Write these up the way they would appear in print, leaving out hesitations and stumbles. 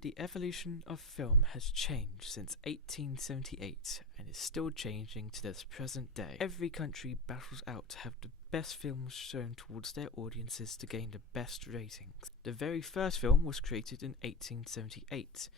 The evolution of film has changed since 1878 and is still changing to this present day. Every country battles out to have the best films shown towards their audiences to gain the best ratings. The very first film was created in 1878,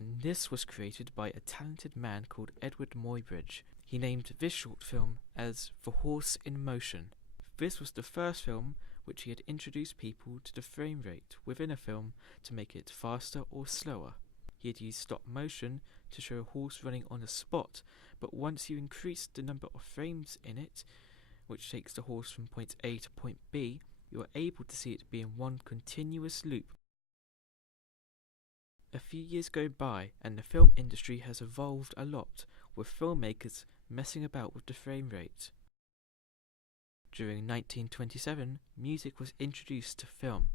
and this was created by a talented man called Edward Muybridge. He named this short film as The Horse in Motion. This was the first film which he had introduced people to the frame rate within a film to make it faster or slower. He had used stop motion to show a horse running on a spot, but once you increased the number of frames in it, which takes the horse from point A to point B, you are able to see it be in one continuous loop. A few years go by and the film industry has evolved a lot, with filmmakers messing about with the frame rate. During 1927, music was introduced to film.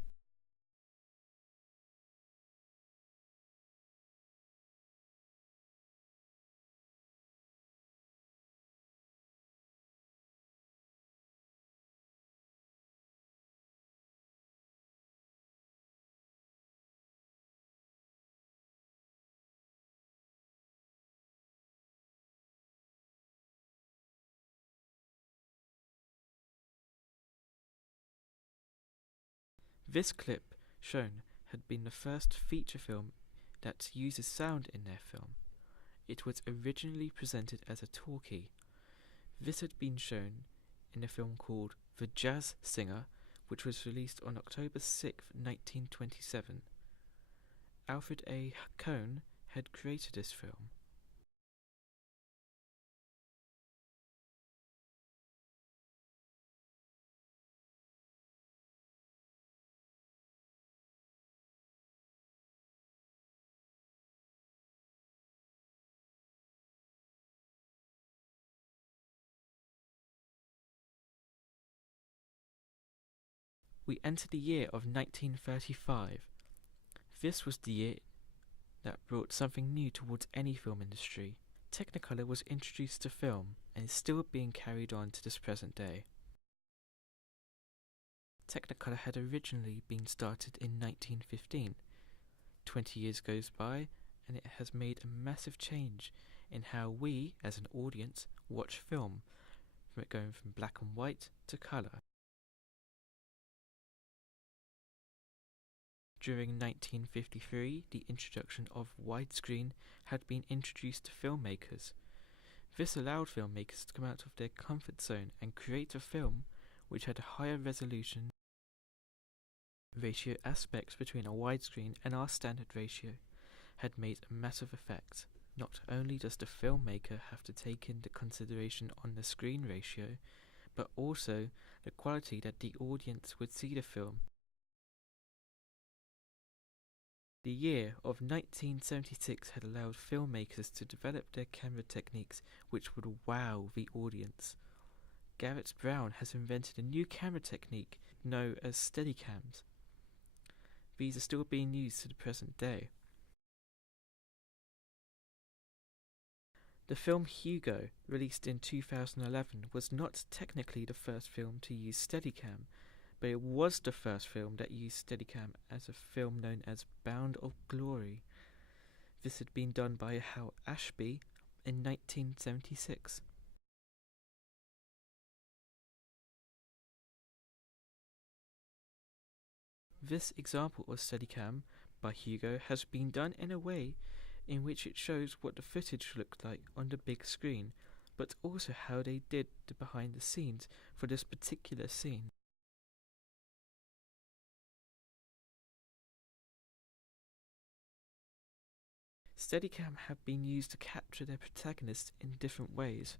This clip shown had been the first feature film that uses sound in their film. It was originally presented as a talkie. This had been shown in a film called The Jazz Singer, which was released on October 6, 1927. Alfred A. Cohn had created this film. We enter the year of 1935. This was the year that brought something new towards any film industry. Technicolor was introduced to film and is still being carried on to this present day. Technicolor had originally been started in 1915. 20 years goes by and it has made a massive change in how we, as an audience, watch film, from it going from black and white to colour. During 1953, the introduction of widescreen had been introduced to filmmakers. This allowed filmmakers to come out of their comfort zone and create a film which had a higher resolution ratio. Aspects between a widescreen and our standard ratio had made a massive effect. Not only does the filmmaker have to take into consideration on the screen ratio, but also the quality that the audience would see the film. The year of 1976 had allowed filmmakers to develop their camera techniques which would wow the audience. Garrett Brown has invented a new camera technique known as Steadicams. These are still being used to the present day. The film Hugo, released in 2011, was not technically the first film to use Steadicam, but it was the first film that used Steadicam as a film known as Bound of Glory. This had been done by Hal Ashby in 1976. This example of Steadicam by Hugo has been done in a way in which it shows what the footage looked like on the big screen, but also how they did the behind the scenes for this particular scene. Steadicam have been used to capture their protagonists in different ways.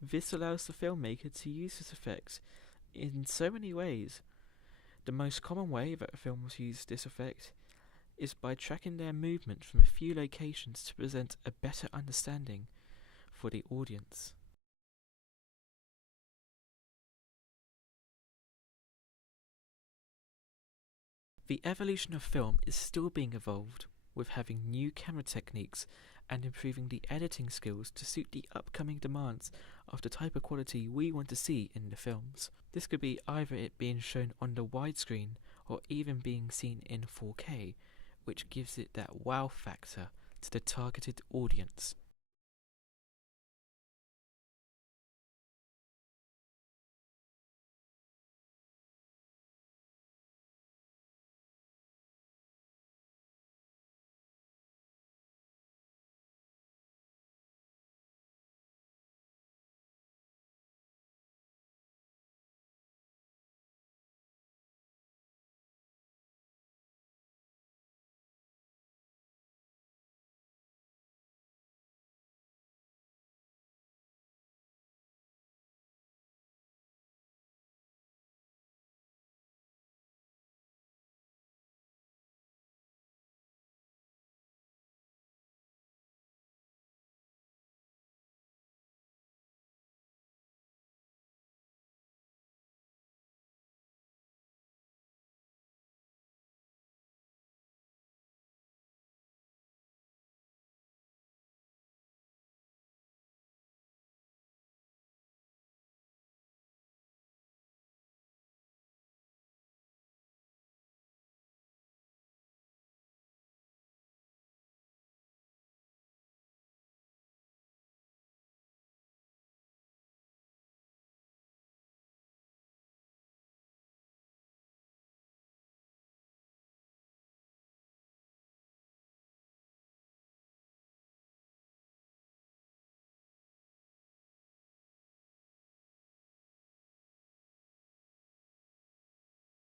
This allows the filmmaker to use this effect in so many ways. The most common way that films use this effect is by tracking their movement from a few locations to present a better understanding for the audience. The evolution of film is still being evolved, with having new camera techniques and improving the editing skills to suit the upcoming demands of the type of quality we want to see in the films. This could be either it being shown on the widescreen or even being seen in 4K, which gives it that wow factor to the targeted audience.